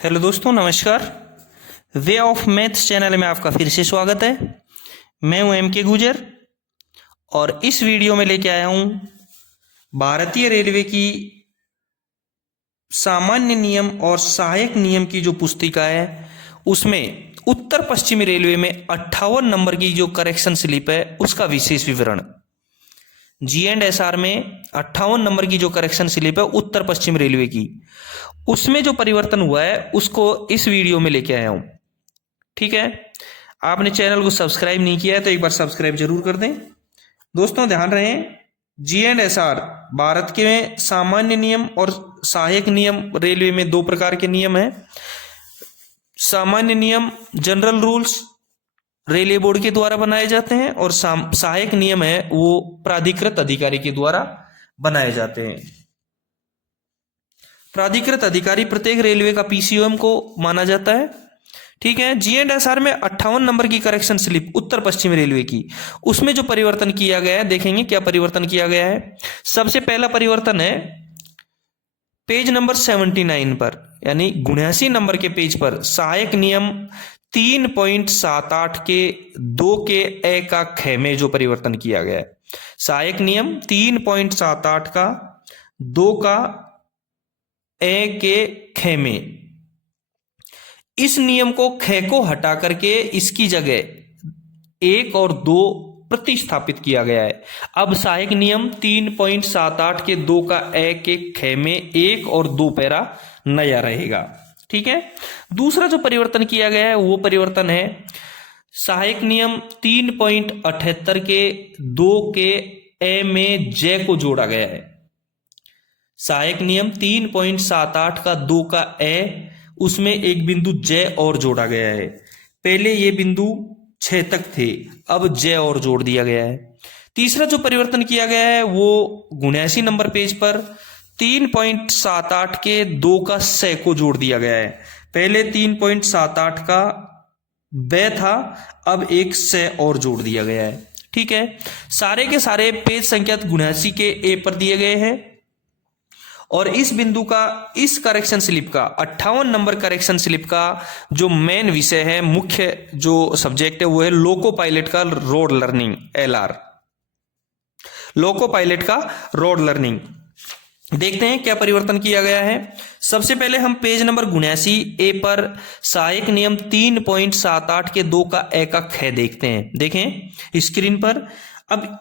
Hello दोस्तों, नमस्कार। Way of maths channel में आपका फिर से स्वागत है। मैं हूं एम के गुजर और इस वीडियो में लेके आया हूं भारतीय रेलवे की सामान्य नियम और सहायक नियम की जो पुस्तिका है उसमें उत्तर पश्चिमी रेलवे में 58 नंबर की जो करेक्शन स्लिप है उसका विशेष विवरण। G&SR में 58 नंबर की जो करेक्शन स्लिप है उत्तर पश्चिम रेलवे की, उसमें जो परिवर्तन हुआ है उसको इस वीडियो में लेके आया हूं। ठीक है, आपने चैनल को सब्सक्राइब नहीं किया है तो एक बार सब्सक्राइब जरूर कर दें। दोस्तों ध्यान रहे, G&SR भारत के सामान्य नियम और सहायक नियम रेलवे में दो प्रकार के नियम हैं। सामान्य नियम जनरल रूल्स रेलवे बोर्ड के द्वारा बनाए जाते हैं और सहायक नियम है वो प्राधिकृत अधिकारी के द्वारा बनाए जाते हैं। प्राधिकृत अधिकारी प्रत्येक रेलवे का पीसीओएम को माना जाता है। ठीक है, G&SR में 58 नंबर की करेक्शन स्लिप उत्तर पश्चिम रेलवे की, उसमें जो परिवर्तन किया गया है, देखेंगे क्या परिवर्तन किया गया है। सबसे पहला परिवर्तन है पेज नंबर 79 पर, यानी 79 नंबर के पेज पर सहायक नियम 3.78 के 2 के ए का ख में जो परिवर्तन किया गया है। सहायक नियम 3.78 का 2 का ए के ख में, इस नियम को ख को हटा करके इसकी जगह 1 और 2 प्रतिस्थापित किया गया है। अब सहायक नियम 3.78 के 2 का ए के ख में 1 और 2 पैरा नया रहेगा। ठीक है, दूसरा जो परिवर्तन किया गया है वो परिवर्तन है सहायक नियम 3.78 के 2 के ए में जय को जोड़ा गया है। सहायक नियम 3.78 का 2 का ए, उसमें एक बिंदु जय और जोड़ा गया है। पहले ये बिंदु 6 तक थे, अब जय और जोड़ दिया गया है। तीसरा जो परिवर्तन किया गया है वो 79 नंबर पेज पर 3.78 के 2 का से को जोड़ दिया गया है। पहले 3.78 का ब था, अब एक से और जोड़ दिया गया है। ठीक है, सारे के सारे पेज संख्या 79 के ए पर दिए गए हैं और इस बिंदु का, इस करेक्शन स्लिप का 58 नंबर करेक्शन स्लिप का जो मेन विषय है, मुख्य जो सब्जेक्ट है वो है लोको पायलट का road learning, LR, loco pilot का रोड लर्निंग। देखते हैं क्या परिवर्तन किया गया है। सबसे पहले हम पेज नंबर 79 ए पर सहायक नियम 3.78 के 2 का ए का ख देखते हैं। देखें स्क्रीन पर, अब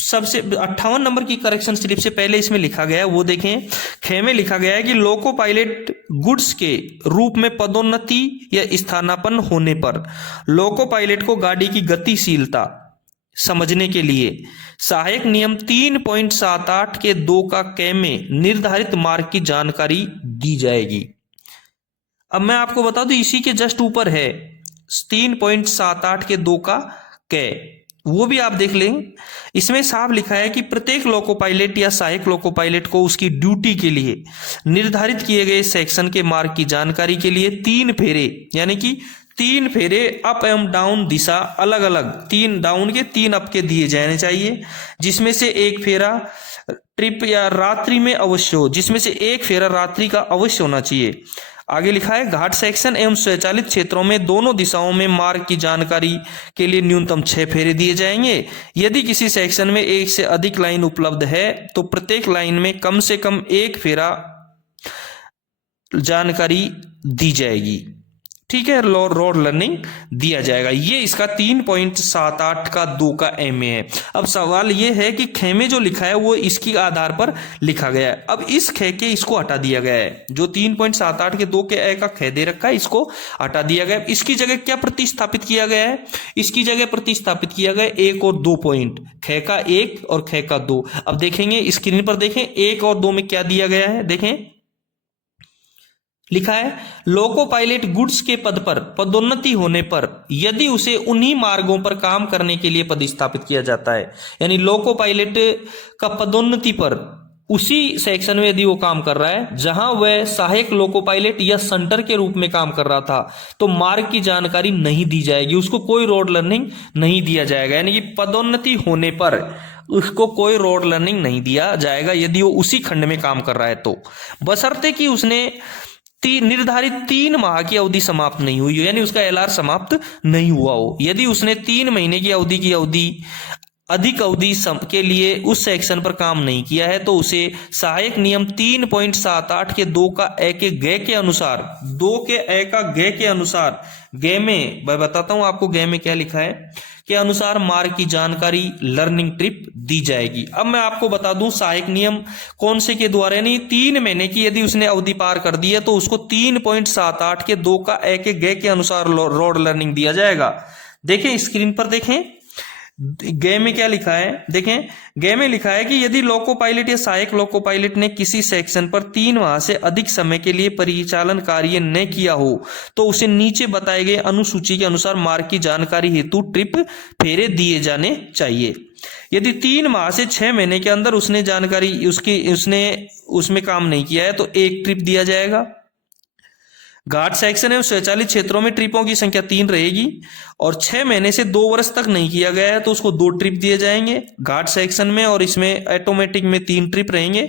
सबसे 58 नंबर की करेक्शन स्लिप से पहले इसमें लिखा गया है वो देखें, ख में लिखा गया है कि लोको पायलट गुड्स के रूप में पदोन्नति या स्थानापन्न होने पर लोको पायलट को गाड़ी की गतिशीलता समझने के लिए सहायक नियम 3.78 के 2 का क में निर्धारित मार्ग की जानकारी दी जाएगी। अब मैं आपको बता दूं, इसी के जस्ट ऊपर है 3.78 के 2 का क, वो भी आप देख लें। इसमें साफ लिखा है कि प्रत्येक लोको पायलट या सहायक लोको पायलट को उसकी ड्यूटी के लिए निर्धारित किए गए सेक्शन के मार्ग की जानकारी के लिए 3 फेरे, यानी कि 3 फेरे अप एवं डाउन दिशा अलग अलग, 3 डाउन के 3 अप के दिए जाने चाहिए, जिसमें से एक फेरा ट्रिप या रात्रि में अवश्य हो, जिसमें से एक फेरा रात्रि का अवश्य होना चाहिए। आगे लिखा है घाट सेक्शन एवं स्वचालित क्षेत्रों में दोनों दिशाओं में मार्ग की जानकारी के लिए न्यूनतम 6 फेरे दिए जाएंगे। यदि किसी सेक्शन में एक से अधिक लाइन उपलब्ध है तो प्रत्येक लाइन में कम से कम एक फेरा जानकारी दी जाएगी। ठीक है, रोड लर्निंग दिया जाएगा। ये इसका 3.78 का 2 का एम है। अब सवाल ये है कि ख में जो लिखा है वो इसके आधार पर लिखा गया है। अब इस ख के इसको हटा दिया गया है, जो 3.78 के 2 के ए का ख दे रखा है इसको हटा दिया गया। इसकी जगह क्या प्रतिस्थापित किया गया है, इसकी जगह प्रतिस्थापित किया गया 1 और 2 पॉइंट, ख का 1 और ख का 2। अब देखेंगे स्क्रीन पर, देखें 1 और 2 में क्या दिया गया है। देखें लिखा है लोको पायलट गुड्स के पद पर पदोन्नति होने पर यदि उसे उन्हीं मार्गों पर काम करने के लिए पदस्थापित किया जाता है, यानी लोको पायलट का पदोन्नति पर उसी सेक्शन में यदि वो काम कर रहा है जहां वह सहायक लोको पायलट या सेंटर के रूप में काम कर रहा था, तो मार्ग की जानकारी नहीं दी जाएगी, उसको कोई रोड लर्निंग नहीं दिया जाएगा। यानी कि पदोन्नति होने पर उसको कोई रोड लर्निंग नहीं दिया जाएगा यदि वो उसी खंड में काम कर रहा है तो, बशर्ते कि उसने निर्धारित 3 माह की अवधि समाप्त नहीं हुई हो, यानी उसका एलआर समाप्त नहीं हुआ हो। यदि उसने 3 महीने की अवधि अधिक अवधि के लिए उस सेक्शन पर काम नहीं किया है तो उसे सहायक नियम 3.78 के 2 का ए के ग के अनुसार, 2 के ए का ग के अनुसार, ग में मैं बताता हूं आपको ग में क्या लिखा है, के अनुसार मार्ग की जानकारी लर्निंग ट्रिप दी जाएगी। अब मैं आपको बता दूं सहायक नियम कौन से के द्वारा, नहीं 3 महीने की यदि उसने अवधि पार कर दी है तो उसको 3.78 के 2 का ए के ग के अनुसार रोड लर्निंग दिया जाएगा। देखें स्क्रीन पर, देखें गे में क्या लिखा है, देखें गे में लिखा है कि यदि लोको पायलट या सहायक लोको पायलट ने किसी सेक्शन पर 3 माह से अधिक समय के लिए परिचालन कार्य न किया हो तो उसे नीचे बताए गए अनुसूची के अनुसार मार्ग की जानकारी हेतु ट्रिप फेरे दिए जाने चाहिए। यदि 3 माह से 6 महीने के अंदर उसने जानकारी उसने उसमें काम नहीं किया है तो 1 ट्रिप दिया जाएगा। घाट सेक्शन एवं स्वचालित क्षेत्रों में ट्रिपों की संख्या 3 रहेगी और 6 महीने से 2 वर्ष तक नहीं किया गया है तो उसको 2 ट्रिप दिए जाएंगे घाट सेक्शन में, और इसमें ऑटोमेटिक में 3 ट्रिप रहेंगे,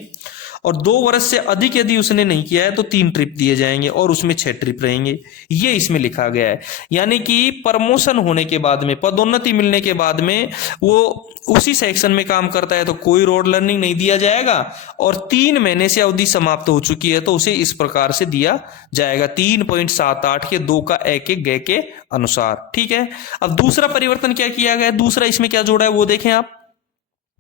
और 2 वर्ष से अधिक यदि उसने नहीं किया है तो 3 ट्रिप दिए जाएंगे और उसमें 6 ट्रिप रहेंगे। ये इसमें लिखा गया है। यानी कि प्रमोशन होने के बाद में, पदोन्नति मिलने के बाद में वो उसी सेक्शन में काम करता है तो कोई रोड लर्निंग नहीं दिया जाएगा, और 3 महीने से अवधि समाप्त हो चुकी है तो उसे इस प्रकार से दिया जाएगा 3.78 के 2 का ए के ग के अनुसार। ठीक है, अब दूसरा परिवर्तन क्या किया गया है, दूसरा इसमें क्या जोड़ा है वो देखें आप।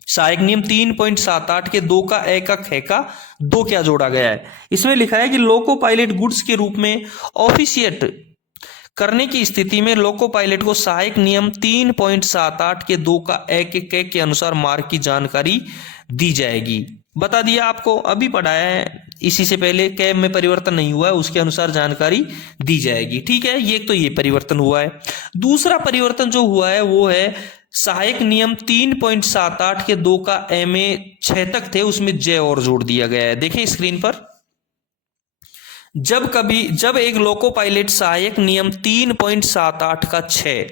सहायक नियम 3.78 के 2 का ए का ख का 2 क्या जोड़ा गया है। इसमें लिखा है कि लोको पायलट गुड्स के रूप में ऑफिशिएट करने की स्थिति में लोको पायलट को सहायक नियम 3.78 के 2 का ए के क के अनुसार मार्ग की जानकारी दी जाएगी। बता दिया आपको, अभी पढ़ाया है, इसी से पहले कैब में परिवर्तन नहीं हुआ है, उसके अनुसार जानकारी दी जाएगी। ठीक है, ये तो ये परिवर्तन हुआ है। दूसरा परिवर्तन जो हुआ है वो है सहायक नियम 3.78 के 2 का ए में 6 तक थे, उसमें जे और जोड़ दिया गया है। देखें स्क्रीन पर, जब एक लोको पायलट सहायक नियम 3.78 का 6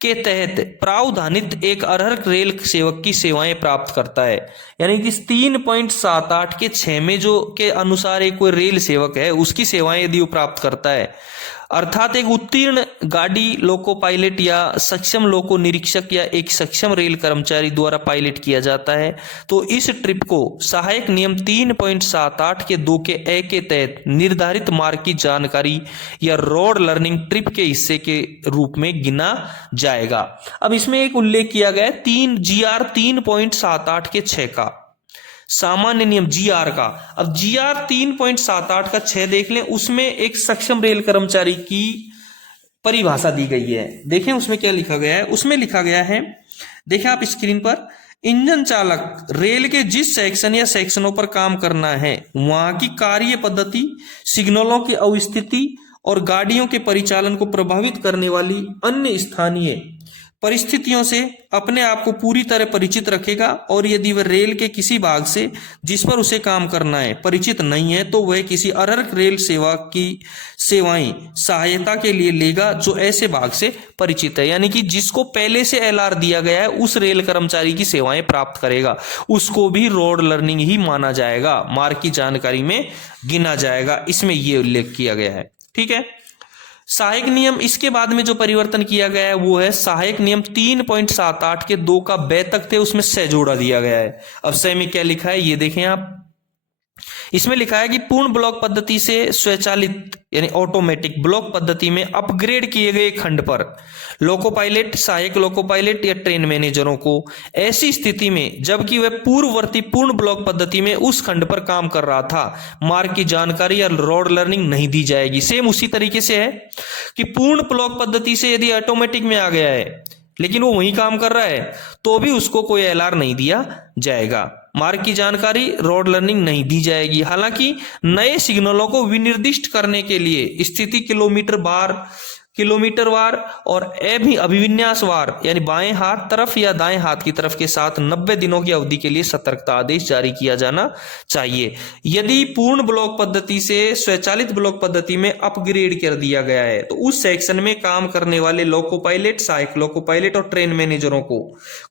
के तहत प्रावधानित एक अर्हक रेल सेवक की सेवाएं प्राप्त करता है, यानी कि 3.78 के 6 में जो के अनुसार एक कोई रेल सेवक है उसकी सेवाएं यदि वो प्राप्त करता है, अर्थात एक उत्तीर्ण गाड़ी लोको पायलट या सक्षम लोको निरीक्षक या एक सक्षम रेल कर्मचारी द्वारा पायलट किया जाता है, तो इस ट्रिप को सहायक नियम 3.78 के 2 के ए के तहत निर्धारित मार्ग की जानकारी या रोड लर्निंग ट्रिप के हिस्से के रूप में गिना जाएगा। अब इसमें एक उल्लेख किया गया है GR 3.78 के 6 का, सामान्य नियम GR का। अब GR 3.78 का 6 देख लें, उसमें एक सक्षम रेल कर्मचारी की परिभाषा दी गई है। देखें उसमें क्या लिखा गया है, उसमें लिखा गया है, देखें आप स्क्रीन पर, इंजन चालक रेल के जिस सेक्शन या सेक्शनों पर काम करना है वहां की कार्य पद्धति, सिग्नलों की अवस्थिति और गाड़ियों के परिचालन को प्रभावित करने वाली अन्य स्थानीय परिस्थितियों से अपने आप को पूरी तरह परिचित रखेगा, और यदि वह रेल के किसी भाग से जिस पर उसे काम करना है परिचित नहीं है तो वह किसी अर्हक रेल सेवा की सेवाएं सहायता के लिए लेगा जो ऐसे भाग से परिचित है। यानी कि जिसको पहले से एलआर दिया गया है उस रेल कर्मचारी की सेवाएं प्राप्त करेगा, उसको भी रोड लर्निंग ही माना जाएगा, मार्ग की जानकारी में गिना जाएगा। इसमें यह उल्लेख किया गया है। ठीक है, सहायक नियम, इसके बाद में जो परिवर्तन किया गया है वो है सहायक नियम 3.78 के 2 का ब तक थे, उसमें से जोड़ा दिया गया है। अब से में क्या लिखा है ये देखें आप, इसमें लिखा है कि पूर्ण ब्लॉक पद्धति से स्वचालित यानी ऑटोमेटिक ब्लॉक पद्धति में अपग्रेड किए गए खंड पर लोको पायलट, सहायक लोको पायलट या ट्रेन मैनेजरों को ऐसी स्थिति में जबकि वह पूर्ववर्ती पूर्ण ब्लॉक पद्धति में उस खंड पर काम कर रहा था मार्ग की जानकारी या रोड लर्निंग नहीं दी जाएगी। सेम उसी तरीके से है कि पूर्ण ब्लॉक पद्धति से यदि ऑटोमेटिक में आ गया है लेकिन वो वहीं काम कर रहा है तो भी उसको कोई एलआर नहीं दिया जाएगा, मार्ग की जानकारी रोड लर्निंग नहीं दी जाएगी। हालांकि नए सिग्नलों को विनिर्दिष्ट करने के लिए स्थिति किलोमीटर बार किलोमीटर वार और अभिविन्यास वार यानी बाएं हाथ तरफ या दाएं हाथ की तरफ के साथ 90 दिनों की अवधि के लिए सतर्कता आदेश जारी किया जाना चाहिए। यदि पूर्ण ब्लॉक पद्धति से स्वचालित ब्लॉक पद्धति में अपग्रेड कर दिया गया है तो उस सेक्शन में काम करने वाले लोको पायलट, सहायक लोको पायलट और ट्रेन मैनेजरों को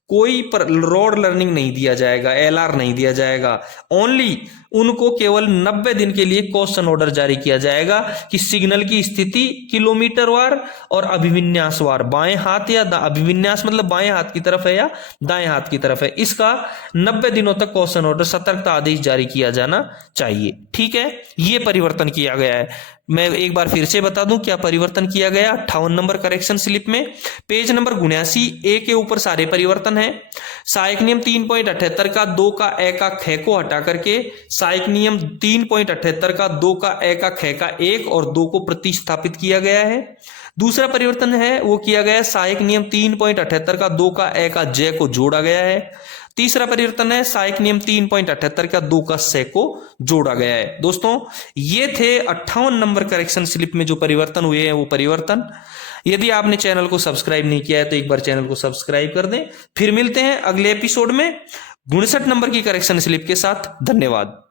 कोई रोड लर्निंग नहीं दिया जाएगा, एलआर नहीं दिया जाएगा। ओनली उनको केवल 90 दिन के लिए क्वेश्चन ऑर्डर जारी किया जाएगा कि सिग्नल की स्थिति किलोमीटर वार और अभिविन्यास वार बाएं हाथ या अभिविन्यास मतलब बाएं हाथ की तरफ है या दाएं हाथ की तरफ है, इसका 90 दिनों तक क्वेश्चन ऑर्डर सतर्कता आदेश जारी किया जाना चाहिए। ठीक है, ये परिवर्तन किया गया है। मैं एक बार फिर से बता दूं क्या परिवर्तन किया गया 58 नंबर करेक्शन स्लिप में। पेज नंबर 79 ए के ऊपर सारे परिवर्तन है। सहायक नियम 3.78 का 2 का ए का ख को हटा करके सहायक नियम 3.78 का 2 का ए का ख का 1 और 2 को प्रतिस्थापित किया गया है। दूसरा परिवर्तन है वो किया गया सहायक नियम 3.78 का 2 का ए का ज को जोड़ा गया है। तीसरा परिवर्तन है सहायक नियम 3.78 का 2 का से को जोड़ा गया है। दोस्तों ये थे 58 नंबर करेक्शन स्लिप में जो परिवर्तन हुए हैं वो परिवर्तन। यदि आपने चैनल को सब्सक्राइब नहीं किया है तो एक बार चैनल को सब्सक्राइब कर दें। फिर मिलते हैं अगले एपिसोड में 59 नंबर की करेक्शन स्लिप के साथ। धन्यवाद।